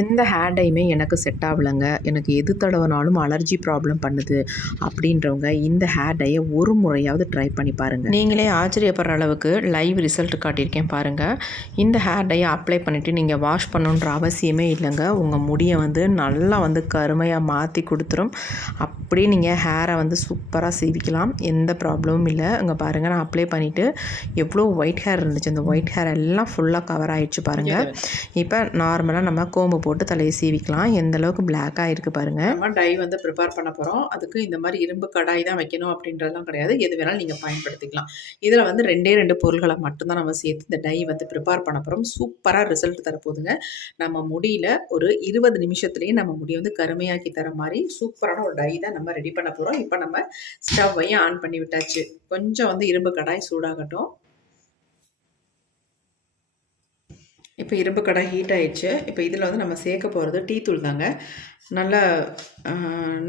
எந்த ஹேர் டையுமே எனக்கு செட் ஆகலைங்க. எனக்கு எது தடவினாலும் அலர்ஜி ப்ராப்ளம் பண்ணுது அப்படின்றவங்க இந்த ஹேர் டையை ஒரு முறையாவது ட்ரை பண்ணி பாருங்கள். நீங்களே ஆச்சரியப்படுற அளவுக்கு லைவ் ரிசல்ட் காட்டியிருக்கேன் பாருங்கள். இந்த ஹேர் டையை அப்ளை பண்ணிவிட்டு நீங்கள் வாஷ் பண்ணணுன்ற அவசியமே இல்லைங்க. உங்கள் முடியை நல்லா கருமையாக மாற்றி கொடுத்துரும். அப்படியே நீங்கள் ஹேரை சூப்பராக சீவிக்கலாம். எந்த ப்ராப்ளமும் இல்லை. இங்கே பாருங்கள், நான் அப்ளை பண்ணிவிட்டு எவ்வளோ ஒயிட் ஹேர் இருந்துச்சு. அந்த ஒயிட் ஹேர் எல்லாம் ஃபுல்லாக கவர் ஆகிடுச்சு பாருங்கள். இப்போ நார்மலாக நம்ம கோம்பு போட்டு தலையை சீவிக்கலாம். எந்த அளவுக்கு பிளாக்காக இருக்குது பாருங்கள். நம்ம டை ப்ரிப்பேர் பண்ண போகிறோம். அதுக்கு இந்த மாதிரி இரும்பு கடாய் தான் வைக்கணும் அப்படின்றதுலாம் கிடையாது. எது வேணாலும் நீங்கள் பயன்படுத்திக்கலாம். இதில் ரெண்டு பொருள்களை மட்டும்தான் நம்ம சேர்த்து இந்த டை ப்ரிப்பேர் பண்ண போகிறோம். சூப்பராக ரிசல்ட் தரப்போகுதுங்க. நம்ம முடியில் ஒரு 20 நிமிஷத்துலேயே நம்ம முடியை கருமையாக்கி தர மாதிரி சூப்பரான ஒரு டை தான் நம்ம ரெடி பண்ண போகிறோம். இப்போ நம்ம ஸ்டவ்வையும் ஆன் பண்ணி விட்டாச்சு. கொஞ்சம் இரும்பு கடாய் சூடாகட்டும். இப்போ இரும்பு கடாய் ஹீட் ஆகிடுச்சு. இப்போ இதில் நம்ம சேர்க்க போகிறது டீ தூள் தாங்க. நல்லா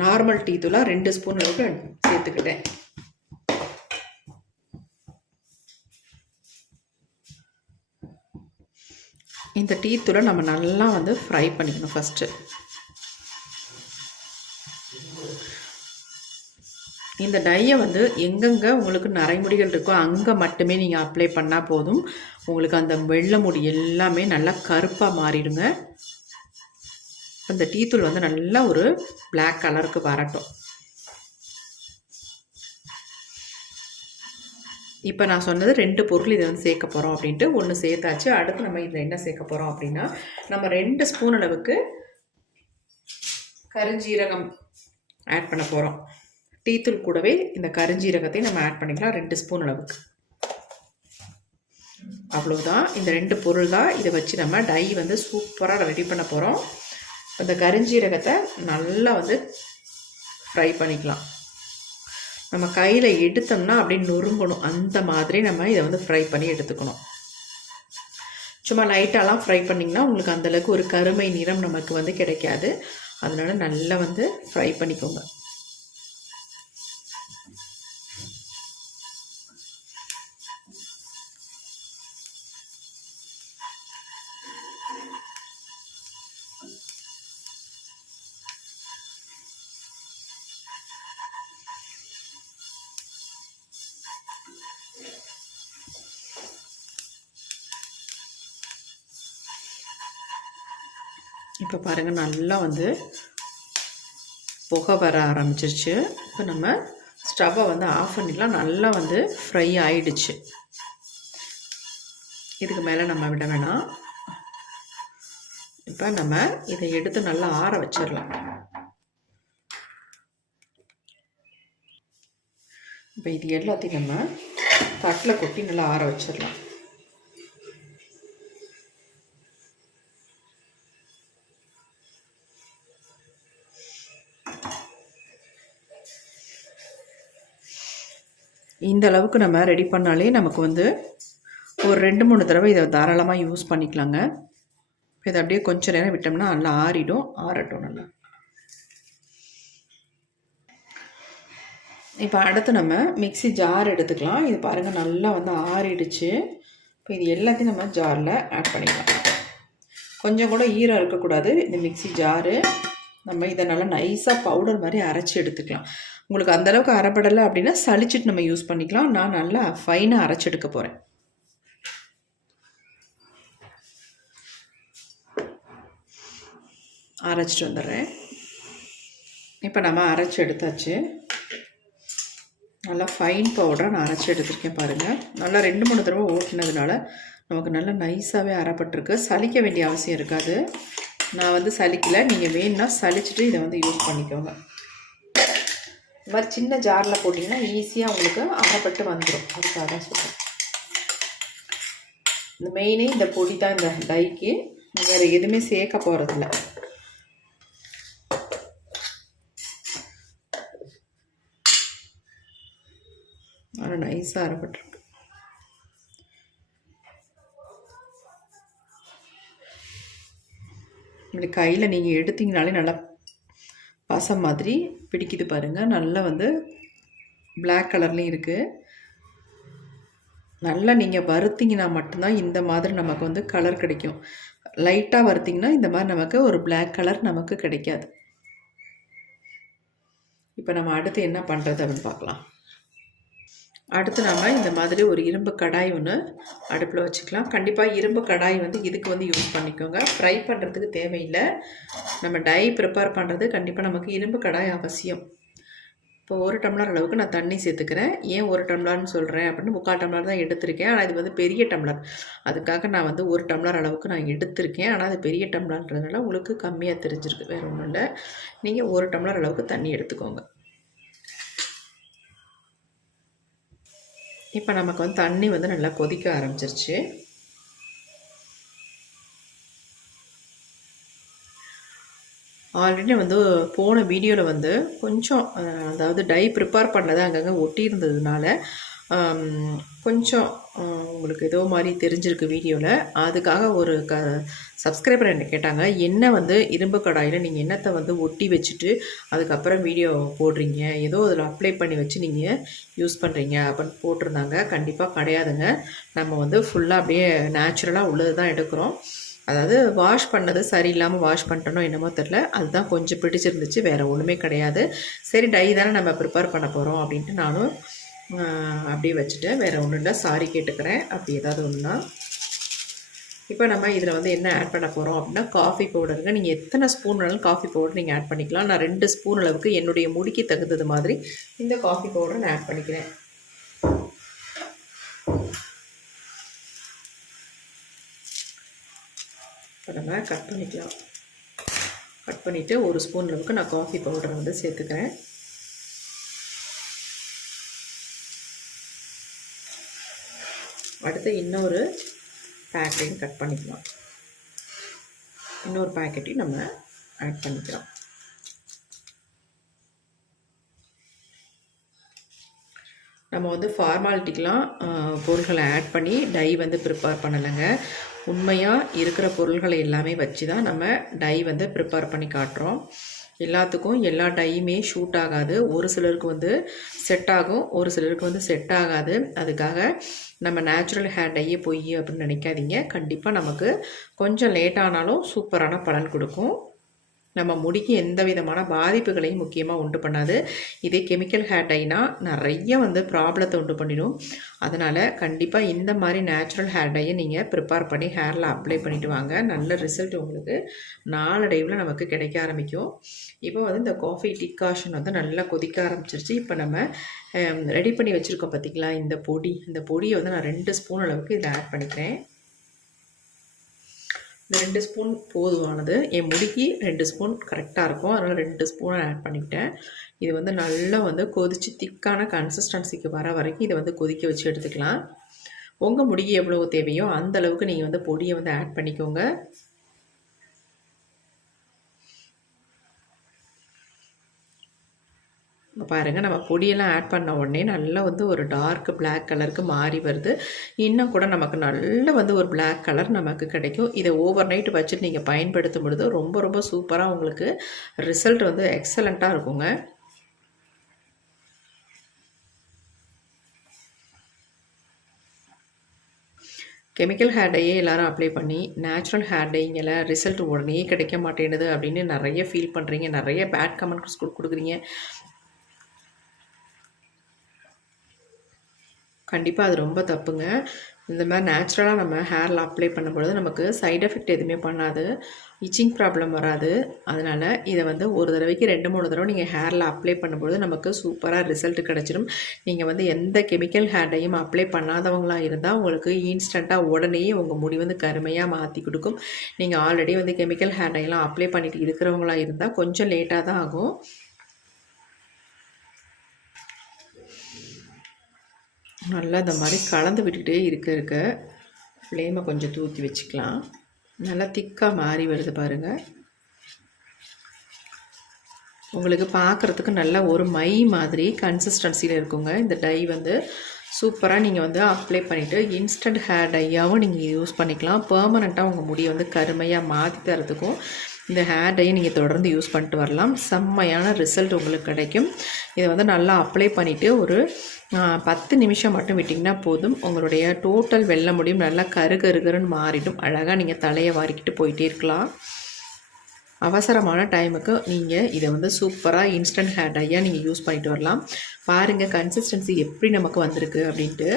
நார்மல் டீ தூளாக 2 ஸ்பூன் அளவுக்கு சேர்த்துக்கிட்டேன். இந்த டீ தூளை நம்ம நல்லா ஃப்ரை பண்ணிக்கணும் ஃபஸ்ட்டு. இந்த டையை எங்கெங்கே உங்களுக்கு நரைமுடிகள் இருக்கோ அங்கே மட்டுமே நீங்கள் அப்ளை பண்ணால் போதும். உங்களுக்கு அந்த வெள்ளை முடி எல்லாமே நல்லா கருப்பாக மாறிடுங்க. அந்த டீ தூள் நல்லா ஒரு பிளாக் கலருக்கு வரட்டும். இப்போ நான் சொன்னது 2 பொருள் இதை சேர்க்க போகிறோம் அப்படின்ட்டு. ஒன்று சேர்த்தாச்சு. அடுத்து நம்ம இதில் என்ன சேர்க்க போகிறோம் அப்படின்னா, நம்ம 2 ஸ்பூன் அளவுக்கு கருஞ்சீரகம் ஆட் பண்ண போகிறோம். டீத்தூள் கூடவே இந்த கருஞ்சீரகத்தை நம்ம ஆட் பண்ணிக்கலாம் 2 ஸ்பூன் அளவுக்கு. அவ்வளோதான். இந்த 2 பொருள் தான். இதை வச்சு நம்ம டை சூப்பராக ரெடி பண்ண போகிறோம். இந்த கருஞ்சீரகத்தை நல்லா ஃப்ரை பண்ணிக்கலாம். நம்ம கையில் எடுத்தோம்னா அப்படியே நொறுங்கணும். அந்த மாதிரி நம்ம இதை ஃப்ரை பண்ணி எடுத்துக்கணும். சும்மா லைட்டாலாம் ஃப்ரை பண்ணிங்கன்னா உங்களுக்கு அந்தளவுக்கு ஒரு கருமை நிறம் நமக்கு கிடைக்காது. அதனால் நல்லா ஃப்ரை பண்ணிக்கோங்க. இப்போ பாருங்கள், நல்லா புகை வர ஆரம்பிச்சிருச்சு. இப்போ நம்ம ஸ்டவ்வை ஆஃப் பண்ணிடலாம். நல்லா ஃப்ரை ஆயிடுச்சு. இதுக்கு மேலே நம்ம விட வேணாம். இப்போ நம்ம இதை எடுத்து நல்லா ஆற வச்சிடலாம். இப்போ இது எல்லாத்தையும் நம்ம தட்டில் கொட்டி நல்லா ஆற வச்சிடலாம். இந்த அளவுக்கு நம்ம ரெடி பண்ணாலே நமக்கு ஒரு 2-3 தடவை இதை தாராளமாக யூஸ் பண்ணிக்கலாங்க. இதை அப்படியே கொஞ்சம் நேரம் விட்டோம்னா நல்லா ஆறிடும். ஆறட்டும் நல்லா. இப்போ அடுத்து நம்ம மிக்ஸி ஜார் எடுத்துக்கலாம். இது பாருங்கள், நல்லா ஆறிடுச்சு. இப்போ இது எல்லாத்தையும் நம்ம ஜாரில் ஆட் பண்ணிக்கலாம். கொஞ்சம் கூட ஈரம் இருக்கக்கூடாது இந்த மிக்ஸி ஜாரு. நம்ம இதை நல்லா நைஸாக பவுடர் மாதிரி அரைச்சி எடுத்துக்கலாம். உங்களுக்கு அந்தளவுக்கு அரைப்படலை அப்படின்னா சளிச்சிட்டு நம்ம யூஸ் பண்ணிக்கலாம். நான் நல்லா ஃபைனாக அரைச்சி எடுக்க போகிறேன். அரைச்சிட்டு வந்துடுறேன். இப்போ நம்ம அரைச்சி எடுத்தாச்சு. நல்லா ஃபைன் பவுடராக நான் அரைச்சி எடுத்துருக்கேன் பாருங்கள். நல்லா 2-3 தடவை ஓட்டினதுனால நமக்கு நல்லா நைஸாகவே அரைப்பட்டிருக்கு. சலிக்க வேண்டிய அவசியம் இருக்காது. நான் சலிக்கலை. நீங்கள் வேணும்னா சலிச்சுட்டு இதை யூஸ் பண்ணிக்கோங்க. இந்த மாதிரி சின்ன ஜாரில் போட்டிங்கன்னா ஈஸியாக உங்களுக்கு அரைப்பட்டு வந்துடும். அதுக்காக தான் சொல்கிறேன். இந்த மெயினே இந்த பொடி தான் இந்த டைக்கு. வேறு எதுவுமே சேர்க்க போகிறதில்ல. நல்லா நைஸாக அரைப்பட்டுருக்கு. இப்படி கையில் நீங்கள் எடுத்தீங்கனாலே நல்லா பசை மாதிரி பிடிக்குது பாருங்கள். நல்லா பிளாக் கலர்லேயும் இருக்குது. நல்லா நீங்கள் வறுத்தீங்கன்னா மட்டும்தான் இந்த மாதிரி நமக்கு கலர் கிடைக்கும். லைட்டாக வறுத்திங்கன்னா இந்த மாதிரி நமக்கு ஒரு பிளாக் கலர் நமக்கு கிடைக்காது. இப்போ நம்ம அடுத்து என்ன பண்ணுறது அப்படின்னு பார்க்கலாம். அடுத்து நம்ம இந்த மாதிரி ஒரு இரும்பு கடாய் ஒன்று அடுப்பில் வச்சுக்கலாம். கண்டிப்பாக இரும்பு கடாய் வந்து இதுக்கு வந்து யூஸ் பண்ணிக்கோங்க. ஃப்ரை பண்ணுறதுக்கு தேவையில்லை. நம்ம டை ப்ரிப்பேர் பண்ணுறது கண்டிப்பாக நமக்கு இரும்பு கடாய் அவசியம். இப்போ 1 டம்ளர் அளவுக்கு நான் தண்ணி சேர்த்துக்கிறேன். ஏன் 1 டம்ளர்னு சொல்கிறேன் அப்படின்னு 3/4 டம்ளர் தான் எடுத்திருக்கேன். ஆனால் இது வந்து பெரிய டம்ளர், அதுக்காக நான் வந்து 1 டம்ளர் அளவுக்கு நான் எடுத்திருக்கேன். ஆனால் அது பெரிய டம்ளர்ன்றதுனால உங்களுக்கு கம்மியாக தெரிஞ்சிருக்கு, வேறு ஒன்றும் இல்லை. நீங்கள் 1 டம்ளர் அளவுக்கு தண்ணி எடுத்துக்கோங்க. இப்போ நமக்கு வந்து தண்ணி வந்து நல்லா கொதிக்க ஆரம்பிச்சிருச்சு. ஆல்ரெடி வந்து போன வீடியோவில் வந்து கொஞ்சம் அதாவது டை ப்ரிப்பேர் பண்ணதை அங்கங்கே ஒட்டி இருந்ததுனால கொஞ்சம் உங்களுக்கு ஏதோ மாதிரி தெரிஞ்சிருக்கு வீடியோவில். அதுக்காக ஒரு சப்ஸ்கிரைபர் என்ன கேட்டாங்க, என்ன வந்து இரும்பு கடாயில் நீங்கள் என்னத்தை வந்து ஒட்டி வச்சுட்டு அதுக்கப்புறம் வீடியோ போடுறீங்க, ஏதோ அதில் அப்ளை பண்ணி வச்சு நீங்கள் யூஸ் பண்ணுறீங்க அப்படின்னு போட்டிருந்தாங்க. கண்டிப்பாக கிடையாதுங்க. நம்ம வந்து ஃபுல்லாக அப்படியே நேச்சுரலாக உள்ளது தான் எடுக்கிறோம். அதாவது வாஷ் பண்ணது சரியில்லாமல் வாஷ் பண்ணிட்டனோ என்னமோ தெரில, அதுதான் கொஞ்சம் பிடிச்சிருந்துச்சு, வேறு ஒன்றுமே கிடையாது. சரி டை தானே நம்ம ப்ரிப்பேர் பண்ண போகிறோம் அப்படின்ட்டு நானும் அப்படியே வச்சுட்டேன். வேறு ஒன்றும் இல்லை, சாரி கேட்டுக்கிறேன் அப்படி ஏதாவது ஒன்றுனா. இப்போ நம்ம இதில் வந்து என்ன ஆட் பண்ண போகிறோம் அப்படின்னா காஃபி பவுடருங்க. நீங்கள் எத்தனை ஸ்பூன் வேணாலும் காஃபி பவுடர் நீங்கள் ஆட் பண்ணிக்கலாம். நான் 2 ஸ்பூன் அளவுக்கு என்னுடைய முடிக்கு தகுந்தது மாதிரி இந்த காஃபி பவுடரை நான் ஆட் பண்ணிக்கிறேன். இப்போ நம்ம கட் பண்ணிக்கலாம். கட் பண்ணிவிட்டு 1 ஸ்பூன் அளவுக்கு நான் காஃபி பவுடரை வந்து சேர்த்துக்கிறேன். அடுத்து இன்னொரு பேக்கெட்டையும் கட் பண்ணிக்கலாம். இன்னொரு பேக்கெட்டையும் நம்ம ஆட் பண்ணிக்கலாம். நம்ம வந்து ஃபார்மாலிட்டிக்கெலாம் பொருள்களை ஆட் பண்ணி டை வந்து ப்ரிப்பேர் பண்ணலைங்க. உண்மையாக இருக்கிற பொருள்களை எல்லாமே வச்சு தான் நம்ம டை வந்து ப்ரிப்பேர் பண்ணி காட்டுறோம். எல்லாத்துக்கும் எல்லா டையுமே ஷூட் ஆகாது. ஒரு சிலருக்கு வந்து செட் ஆகும், ஒரு சிலருக்கு வந்து செட் ஆகாது. அதுக்காக நம்ம நேச்சுரல் ஹேர் டையே போய் அப்படின்னு நினைக்காதீங்க. கண்டிப்பாக நமக்கு கொஞ்சம் லேட் ஆனாலும் சூப்பரான பலன் கொடுக்கும். நம்ம முடிக்கு எந்த விதமான பாதிப்புகளையும் முக்கியமாக உண்டு பண்ணாது. இதே கெமிக்கல் ஹேர் டைனா நிறைய வந்து ப்ராப்ளத்தை உண்டு பண்ணிடும். அதனால் கண்டிப்பாக இந்த மாதிரி நேச்சுரல் ஹேர் டையை நீங்கள் ப்ரிப்பேர் பண்ணி ஹேரில் அப்ளை பண்ணிவிட்டு வாங்க. நல்ல ரிசல்ட் உங்களுக்கு நாளடைவில் நமக்கு கிடைக்க ஆரம்பிக்கும். இப்போ வந்து இந்த காஃபி டிகாஷன் வந்து நல்லா கொதிக்க ஆரம்பிச்சிருச்சு. இப்போ நம்ம ரெடி பண்ணி வச்சுருக்கோம் பார்த்திங்களா இந்த பொடியை வந்து நான் 2 ஸ்பூன் அளவுக்கு இதில் ஆட் பண்ணிக்கிறேன். இந்த 2 ஸ்பூன் போதுமானது. என் முடிக்கு 2 ஸ்பூன் கரெக்டாக இருக்கும். அதனால் 2 ஸ்பூனை ஆட் பண்ணிக்கிட்டேன். இது வந்து நல்லா வந்து கொதித்து திக்கான கன்சிஸ்டன்சிக்கு வர வரைக்கும் இதை வந்து கொதிக்க வச்சு எடுத்துக்கலாம். உங்கள் முடிக்கு எவ்வளோ தேவையோ அந்த அளவுக்கு நீங்கள் வந்து பொடியை வந்து ஆட் பண்ணிக்கோங்க. பாருங்கள், நம்ம பொடியெல்லாம் ஆட் பண்ண உடனே நல்லா வந்து ஒரு டார்க் பிளாக் கலருக்கு மாறி வருது. இன்னும் கூட நமக்கு நல்ல வந்து ஒரு பிளாக் கலர் நமக்கு கிடைக்கும். இதை ஓவர் நைட் வச்சுட்டு நீங்கள் பயன்படுத்தும் பொழுது ரொம்ப ரொம்ப சூப்பராக உங்களுக்கு ரிசல்ட் வந்து எக்ஸலண்ட்டாக இருக்குங்க. கெமிக்கல் ஹேர் டையே எல்லோரும் அப்ளை பண்ணி நேச்சுரல் ஹேர் டைங்கில் ரிசல்ட் உடனே கிடைக்க மாட்டேங்குது அப்படின்னு நிறைய ஃபீல் பண்ணுறீங்க, நிறைய பேட் கமெண்ட்ஸ் கொடுக்குறீங்க. கண்டிப்பாக அது ரொம்ப தப்புங்க. இந்த மாதிரி நேச்சுரலாக நம்ம ஹேரில் அப்ளை பண்ணும்பொழுது நமக்கு சைட் எஃபெக்ட் எதுவுமே பண்ணாது, இச்சிங் ப்ராப்ளம் வராது. அதனால் இதை வந்து ஒரு தடவைக்கு 2-3 தடவை நீங்கள் ஹேரில் அப்ளை பண்ணும்பொழுது நமக்கு சூப்பராக ரிசல்ட் கிடச்சிடும். நீங்கள் வந்து எந்த கெமிக்கல் ஹேர் டையும் அப்ளை பண்ணாதவங்களாக இருந்தால் உங்களுக்கு இன்ஸ்டண்ட்டாக உடனே உங்கள் முடி வந்து கருமையாக மாற்றி கொடுக்கும். நீங்கள் ஆல்ரெடி வந்து கெமிக்கல் ஹேர் டைலாம் அப்ளை பண்ணிட்டு இருக்கிறவங்களாக இருந்தால் கொஞ்சம் லேட்டாக தான் ஆகும். நல்லா இந்த மாதிரி கலந்து விட்டுக்கிட்டே இருக்க ஃப்ளேமை கொஞ்சம் தூக்கி வச்சுக்கலாம். நல்லா திக்காக மாறி வருது பாருங்கள். உங்களுக்கு பார்க்குறதுக்கு நல்ல ஒரு மை மாதிரி கன்சிஸ்டன்சியில் இருக்குங்க. இந்த டை வந்து சூப்பராக நீங்கள் வந்து அப்ளை பண்ணிவிட்டு இன்ஸ்டன்ட் ஹேர் டையாகவும் நீங்கள் யூஸ் பண்ணிக்கலாம். பெர்மனெண்ட்டாக உங்கள் முடியை வந்து கருமையாக மாற்றி தரத்துக்கும் இந்த ஹேர் டையை நீங்கள் தொடர்ந்து யூஸ் பண்ணிட்டு வரலாம். செம்மையான ரிசல்ட் உங்களுக்கு கிடைக்கும். இதை வந்து நல்லா அப்ளை பண்ணிவிட்டு ஒரு 10 நிமிஷம் மட்டும் விட்டிங்கன்னா போதும். உங்களுடைய டோட்டல் வெள்ளை முடியும் நல்லா கருகருன்னு மாறிடும். அழகாக நீங்கள் தலையை வாரிக்கிட்டு போயிட்டே இருக்கலாம். அவசரமான டைமுக்கு நீங்கள் இதை வந்து சூப்பராக இன்ஸ்டன்ட் ஹேர் டையாக நீங்கள் யூஸ் பண்ணிட்டு வரலாம். பாருங்கள் கன்சிஸ்டன்சி எப்படி நமக்கு வந்திருக்கு அப்படின்ட்டு.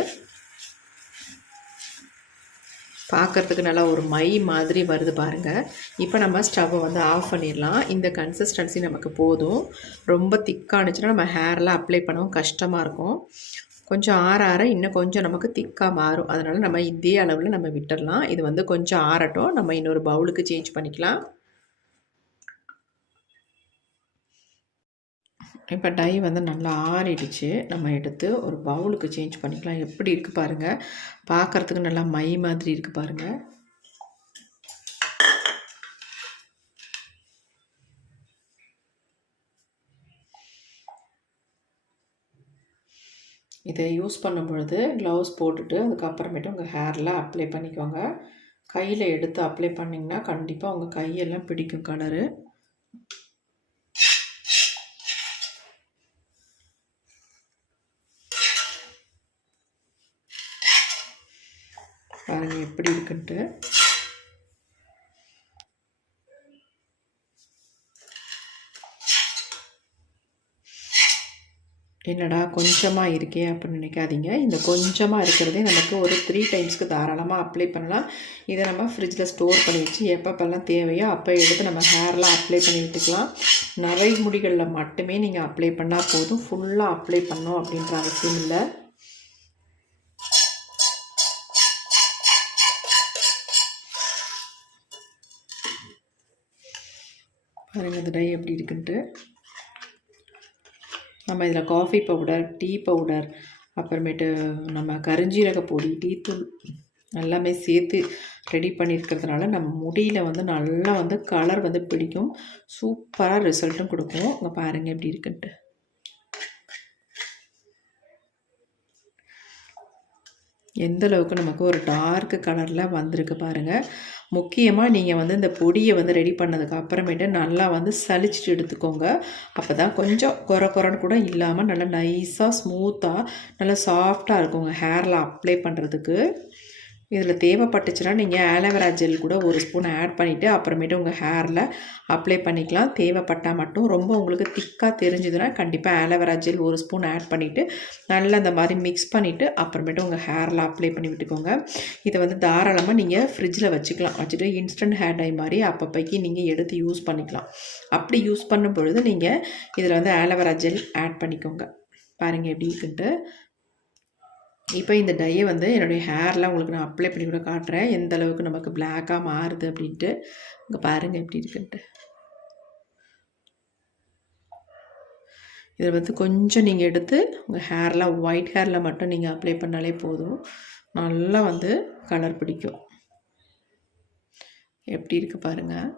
பார்க்குறதுக்கு நல்லா ஒரு மை மாதிரி வருது பாருங்கள். இப்போ நம்ம ஸ்டவ்வை வந்து ஆஃப் பண்ணிடலாம். இந்த கன்சிஸ்டன்சி நமக்கு போதும். ரொம்ப திக்கானுச்சுன்னா நம்ம ஹேரில் அப்ளை பண்ணவும் கஷ்டமாக இருக்கும். கொஞ்சம் ஆற இன்னும் கொஞ்சம் நமக்கு திக்காக மாறும். அதனால் நம்ம இதே அளவில் நம்ம விட்டுடலாம். இது வந்து கொஞ்சம் ஆறட்டும். நம்ம இன்னொரு பவுலுக்கு சேஞ்ச் பண்ணிக்கலாம். இப்போ டை வந்து நல்லா ஆறிடுச்சு. நம்ம எடுத்து ஒரு பவுலுக்கு சேஞ்ச் பண்ணிக்கலாம். எப்படி இருக்குது பாருங்கள். பார்க்குறதுக்கு நல்லா மை மாதிரி இருக்குது பாருங்கள். இதை யூஸ் பண்ணும் பொழுது க்ளவுஸ் போட்டுட்டு அதுக்கப்புறமேட்டு உங்கள் ஹேரில் அப்ளை பண்ணிக்கோங்க. கையில் எடுத்து அப்ளை பண்ணிங்கன்னா கண்டிப்பாக உங்கள் கையெல்லாம் பிடிக்கும் கலரு. பாருங்கள் எப்படி இருக்குன்ட்டு. என்னடா கொஞ்சமாக இருக்கே அப்படின்னு நினைக்காதீங்க. இந்த கொஞ்சமாக இருக்கிறதே நமக்கு ஒரு 3 டைம்ஸ்க்கு தாராளமாக அப்ளை பண்ணலாம். இதை நம்ம ஃப்ரிட்ஜில் ஸ்டோர் பண்ணி வச்சு எப்பப்பெல்லாம் தேவையோ அப்போ எடுத்து நம்ம ஹேர்லாம் அப்ளை பண்ணி விட்டுக்கலாம். நரை முடிகளில் மட்டுமே நீங்கள் அப்ளை பண்ணால் போதும். ஃபுல்லாக அப்ளை பண்ணோம் அப்படின்ற அவசியம் இல்லை. பாருங்கள் இந்த டை எப்படி இருக்குன்ட்டு. நம்ம இதில் காஃபி பவுடர், டீ பவுடர், அப்புறமேட்டு நம்ம கருஞ்சீரக பொடி, டீ தூள் எல்லாமே சேர்த்து ரெடி பண்ணியிருக்கிறதுனால நம்ம முடியில் வந்து நல்லா வந்து கலர் வந்து பிடிக்கும். சூப்பராக ரிசல்ட்டும் கொடுக்கும். இங்கே பாருங்கள் எப்படி இருக்குன்ட்டு. எந்த அளவுக்கு நமக்கு ஒரு டார்க் கலரில் வந்திருக்கு பாருங்கள். முக்கியமாக நீங்கள் வந்து இந்த பொடியை வந்து ரெடி பண்ணதுக்கு அப்புறமேட்டு நல்லா வந்து சலிச்சிட்டு எடுத்துக்கோங்க. அப்போ தான் கொஞ்சம் குறன்னு கூட இல்லாமல் நல்லா நைஸாக ஸ்மூத்தாக நல்லா சாஃப்டாக இருக்குங்க ஹேரில் அப்ளை பண்ணுறதுக்கு. இதில் தேவைப்பட்டுச்சுன்னா நீங்கள் ஆலோவேரா ஜெல் கூட ஒரு ஸ்பூன் ஆட் பண்ணிவிட்டு அப்புறமேட்டு உங்கள் ஹேரில் அப்ளை பண்ணிக்கலாம். தேவைப்பட்டால் மட்டும். ரொம்ப உங்களுக்கு திக்காக தெரிஞ்சுதுன்னா கண்டிப்பாக ஆலோவேரா ஜெல் ஒரு ஸ்பூன் ஆட் பண்ணிவிட்டு நல்லா இந்த மாதிரி மிக்ஸ் பண்ணிவிட்டு அப்புறமேட்டு உங்கள் ஹேரில் அப்ளை பண்ணி விட்டுக்கோங்க. இதை வந்து தாராளமாக நீங்கள் ஃப்ரிட்ஜில் வச்சுக்கலாம். வச்சுட்டு இன்ஸ்டன்ட் ஹேர் டை மாதிரி அப்பப்போக்கி நீங்கள் எடுத்து யூஸ் பண்ணிக்கலாம். அப்படி யூஸ் பண்ணும் பொழுது நீங்கள் இதில் வந்து ஆலோவேரா ஜெல் ஆட் பண்ணிக்கோங்க. பாருங்கள் எப்படி இருக்குன்ட்டு. இப்போ இந்த டையை வந்து என்னுடைய ஹேரில் உங்களுக்கு நான் அப்ளை பண்ணி கூட காட்டுறேன். எந்த அளவுக்கு நமக்கு பிளாக்காக மாறுது அப்படின்ட்டு. இங்கே பாருங்கள் எப்படி இருக்குன்ட்டு. இதில் வந்து கொஞ்சம் நீங்கள் எடுத்து உங்கள் ஹேரில் ஒயிட் ஹேரில் மட்டும் நீங்கள் அப்ளை பண்ணாலே போதும். நல்லா வந்து கலர் பிடிக்கும். எப்படி இருக்குது பாருங்கள்.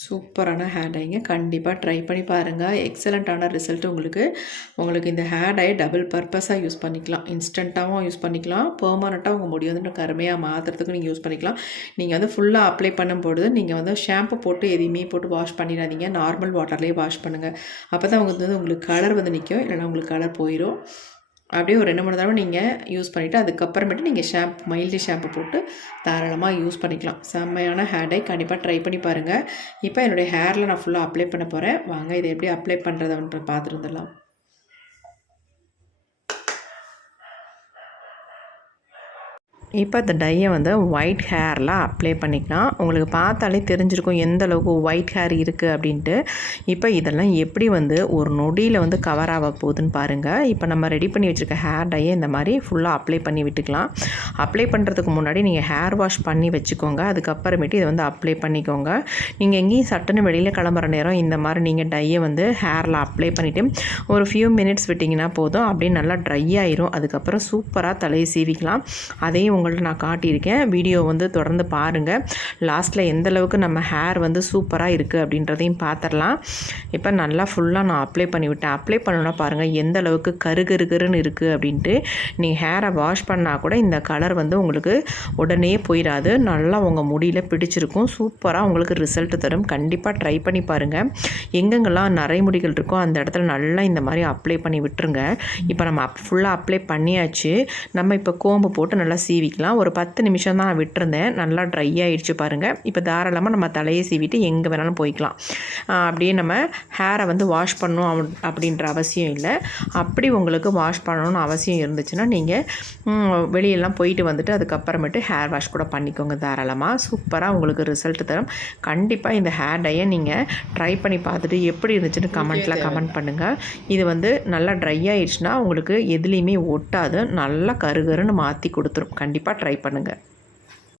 சூப்பரான ஹேர் டைங்க. கண்டிப்பாக ட்ரை பண்ணி பாருங்கள். எக்ஸலண்ட்டான ரிசல்ட் உங்களுக்கு இந்த ஹேர் டை டபுள் பர்பஸாக யூஸ் பண்ணிக்கலாம். இன்ஸ்டண்ட்டாகவும் யூஸ் பண்ணிக்கலாம். பெர்மனண்ட்டாக உங்கள் முடி வந்து கருமையாக மாற்றுறதுக்கு நீங்கள் யூஸ் பண்ணிக்கலாம். நீங்கள் வந்து ஃபுல்லாக அப்ளை பண்ணும்பொழுது நீங்கள் வந்து ஷாம்பு போட்டு எதையுமே போட்டு வாஷ் பண்ணிடாதீங்க. நார்மல் வாட்டர்லேயே வாஷ் பண்ணுங்கள். அப்போ தான் உங்களுக்கு கலர் வந்து நிற்கும். இல்லைனா உங்களுக்கு கலர் போயிடும். அப்படியே ஒரு 2-3 தடவை நீங்கள் யூஸ் பண்ணிவிட்டு அதுக்கப்புறமேட்டு நீங்கள் மைல்டு ஷாம்பு போட்டு தாராளமாக யூஸ் பண்ணிக்கலாம். செம்மையான ஹேர் டை. கண்டிப்பாக ட்ரை பண்ணி பாருங்கள். இப்போ என்னுடைய ஹேரில் நான் ஃபுல்லாக அப்ளை பண்ண போகிறேன். வாங்க இதை எப்படி அப்ளை பண்ணுறதுன்னு பார்த்துட்டு வந்துடலாம். இப்போ இந்த டையை வந்து ஒயிட் ஹேரில் அப்ளை பண்ணிக்கலாம். உங்களுக்கு பார்த்தாலே தெரிஞ்சிருக்கும் எந்த அளவுக்கு ஒயிட் ஹேர் இருக்குது அப்படின்ட்டு. இப்போ இதெல்லாம் எப்படி வந்து ஒரு நொடியில் வந்து கவர் ஆக போகுதுன்னு பாருங்கள். இப்போ நம்ம ரெடி பண்ணி வச்சுருக்க ஹேர் டையை இந்த மாதிரி ஃபுல்லாக அப்ளை பண்ணி விட்டுக்கலாம். அப்ளை பண்ணுறதுக்கு முன்னாடி நீங்கள் ஹேர் வாஷ் பண்ணி வச்சுக்கோங்க. அதுக்கப்புறமேட்டு இதை வந்து அப்ளை பண்ணிக்கோங்க. நீங்கள் எங்கேயும் சட்டுன்னு வெளியில் கிளம்புற நேரம் இந்த மாதிரி நீங்கள் டையை வந்து ஹேரில் அப்ளை பண்ணிவிட்டு ஒரு ஃபியூ மினிட்ஸ் விட்டிங்கன்னா போதும். அப்படியே நல்லா ட்ரை ஆயிரும். அதுக்கப்புறம் சூப்பராக தலையை சீவிக்கலாம். அதையும் உங்கள்ட்ட நான் காட்டியிருக்கேன். வீடியோ வந்து தொடர்ந்து பாருங்கள். லாஸ்ட்டில் எந்த அளவுக்கு நம்ம ஹேர் வந்து சூப்பராக இருக்குது அப்படின்றதையும் பார்த்துடலாம். இப்போ நல்லா ஃபுல்லாக நான் அப்ளை பண்ணிவிட்டேன். அப்ளை பண்ணணுன்னா பாருங்கள் எந்த அளவுக்கு கருன்னு இருக்குது அப்படின்ட்டு. நீங்கள் ஹேரை வாஷ் பண்ணால் கூட இந்த கலர் வந்து உங்களுக்கு உடனே போயிடாது. நல்லா உங்கள் முடியில் பிடிச்சிருக்கும். சூப்பராக உங்களுக்கு ரிசல்ட் தரும். கண்டிப்பாக ட்ரை பண்ணி பாருங்கள். எங்கெங்கெல்லாம் நரைமுடிகள் இருக்கோ அந்த இடத்துல நல்லா இந்த மாதிரி அப்ளை பண்ணி விட்டுருங்க. இப்போ நம்ம ஃபுல்லாக அப்ளை பண்ணியாச்சு. நம்ம இப்போ கோம்பு போட்டு நல்லா சீவிக்கலாம். ஒரு 10 நிமிஷம் தான் நான் விட்டுருந்தேன். நல்லா ட்ரை ஆகிடுச்சு பாருங்கள். இப்போ தாராளமாக நம்ம தலையை சீவிட்டு எங்கே வேணாலும் போய்க்கலாம். அப்படியே நம்ம ஹேரை வந்து வாஷ் பண்ணணும் அப்படின்ற அவசியம் இல்லை. அப்படி உங்களுக்கு வாஷ் பண்ணணும்னு அவசியம் இருந்துச்சுன்னா நீங்கள் வெளியெல்லாம் போயிட்டு வந்துட்டு அதுக்கப்புறமேட்டு ஹேர் வாஷ் கூட பண்ணிக்கோங்க தாராளமாக. சூப்பராக உங்களுக்கு ரிசல்ட் தரும். கண்டிப்பாக இந்த ஹேர் டையை நீங்கள் ட்ரை பண்ணி பார்த்துட்டு எப்படி இருந்துச்சுன்னு கமெண்ட்டில் கமெண்ட் பண்ணுங்கள். இது வந்து நல்லா ட்ரை ஆயிடுச்சுன்னா உங்களுக்கு எதுலேயுமே ஒட்டாது. நல்லா கருன்னு மாற்றி கொடுத்துரும். கண்டிப்பாக ட்ரை பண்ணுங்கள்.